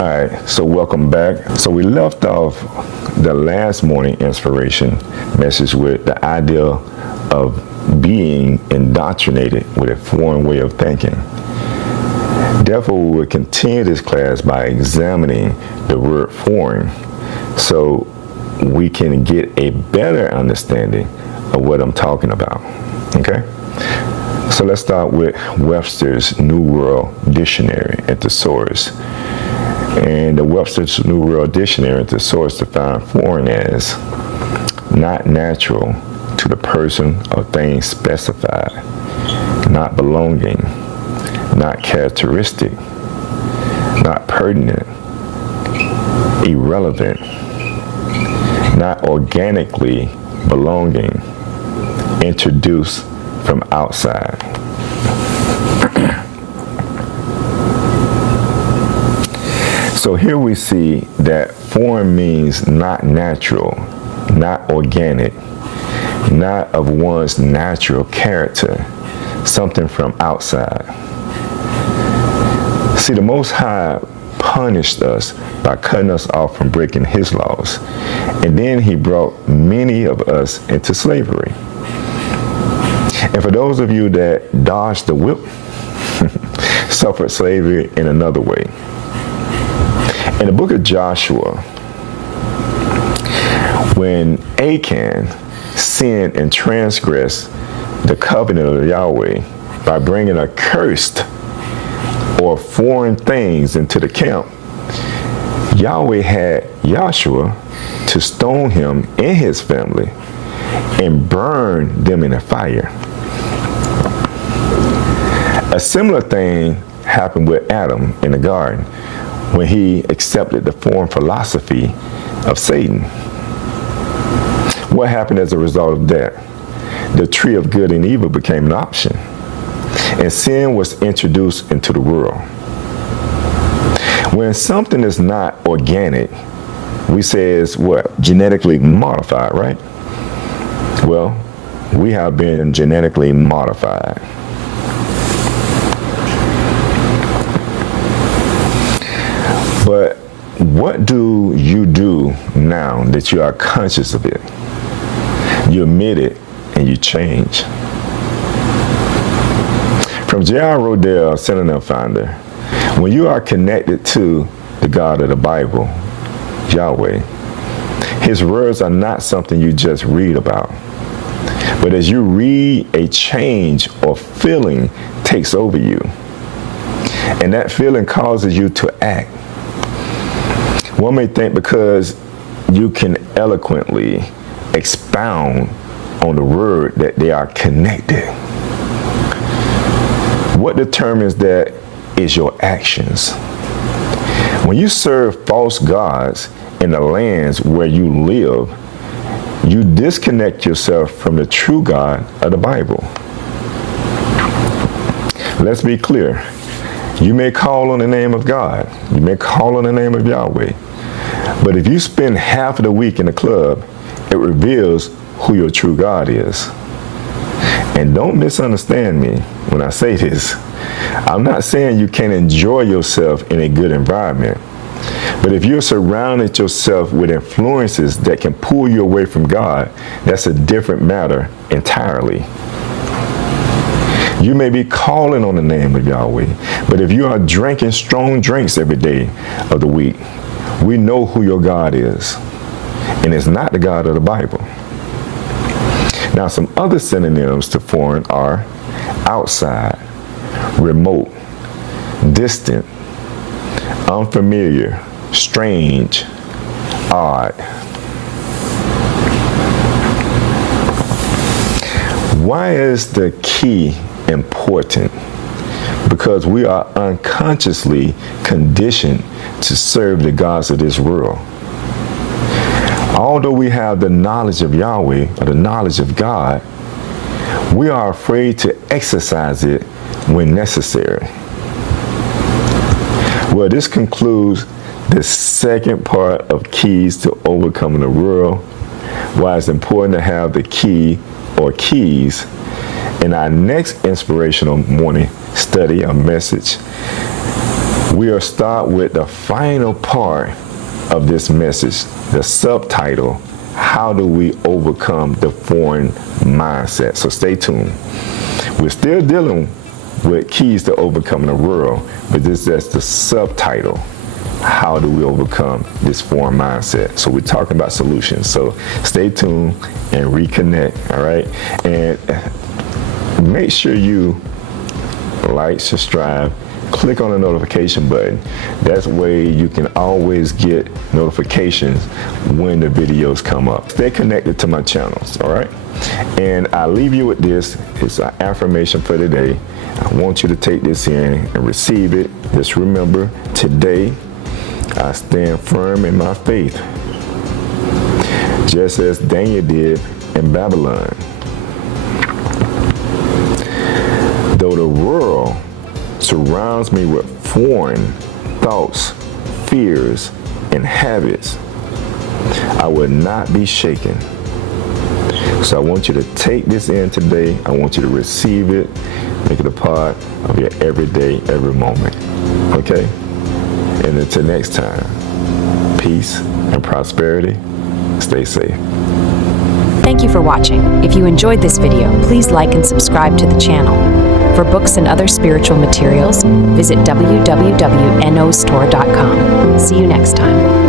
All right, so welcome back. So we left off the last morning inspiration message with the idea of being indoctrinated with a foreign way of thinking. Therefore, we will continue this class by examining the word foreign so we can get a better understanding of what I'm talking about. Okay? So let's start with Webster's New World Dictionary and thesaurus. And the Webster's New World Dictionary and thesaurus define foreign as not natural to the person or thing specified, not belonging, not characteristic, not pertinent, irrelevant, not organically belonging, introduced from outside. So here we see that foreign means not natural, not organic, not of one's natural character, something from outside. See, the Most High punished us by cutting us off from breaking His laws, and then He brought many of us into slavery. And for those of you that dodged the whip, suffered slavery in another way. In the book of Joshua, when Achan sinned and transgressed the covenant of Yahweh by bringing accursed or foreign things into the camp, Yahweh had Joshua to stone him and his family and burn them in a fire. A similar thing happened with Adam in the garden when he accepted the foreign philosophy of Satan. What happened as a result of that? The tree of good and evil became an option, and sin was introduced into the world. When something is not organic, we say it's what? Genetically modified, right? Well, we have been genetically modified. But what do you do now that you are conscious of it? You admit it and you change. From J.R. Rodell, synonym founder, when you are connected to the God of the Bible, Yahweh, His words are not something you just read about. But as you read, a change or feeling takes over you. And that feeling causes you to act. One may think because you can eloquently expound on the word that they are connected. What determines that is your actions. When you serve false gods in the lands where you live, you disconnect yourself from the true God of the Bible. Let's be clear. You may call on the name of God. You may call on the name of Yahweh. But if you spend half of the week in the club, it reveals who your true God is. And don't misunderstand me when I say this. I'm not saying you can't enjoy yourself in a good environment. But if you're surrounded yourself with influences that can pull you away from God, that's a different matter entirely. You may be calling on the name of Yahweh, but if you are drinking strong drinks every day of the week, we know who your God is, and it's not the God of the Bible. Now, some other synonyms to foreign are outside, remote, distant, unfamiliar, strange, odd. Why is the key important? Because we are unconsciously conditioned to serve the gods of this world. Although we have the knowledge of Yahweh, or the knowledge of God, we are afraid to exercise it when necessary. Well, this concludes the second part of keys to overcoming the world, why it's important to have the key or keys. In our next inspirational morning study or message, We'll start with the final part of this message, the subtitle, How Do We Overcome the Foreign Mindset? So stay tuned. We're still dealing with keys to overcoming the world, but that's the subtitle. How do we overcome this foreign mindset? So we're talking about solutions. So stay tuned and reconnect, all right? And make sure you like, subscribe, click on the notification button. That's the way you can always get notifications when the videos come up. Stay connected to my channels, all right? And I leave you with this. It's an affirmation for today. I want you to take this in and receive it. Just remember, today, I stand firm in my faith, just as Daniel did in Babylon. Though the world surrounds me with foreign thoughts, fears, and habits, I will not be shaken. So I want you to take this in today. I want you to receive it, make it a part of your everyday, every moment. Okay? And until next time, peace and prosperity. Stay safe. Thank you for watching. If you enjoyed this video, please like and subscribe to the channel. For books and other spiritual materials, visit www.nostore.com. See you next time.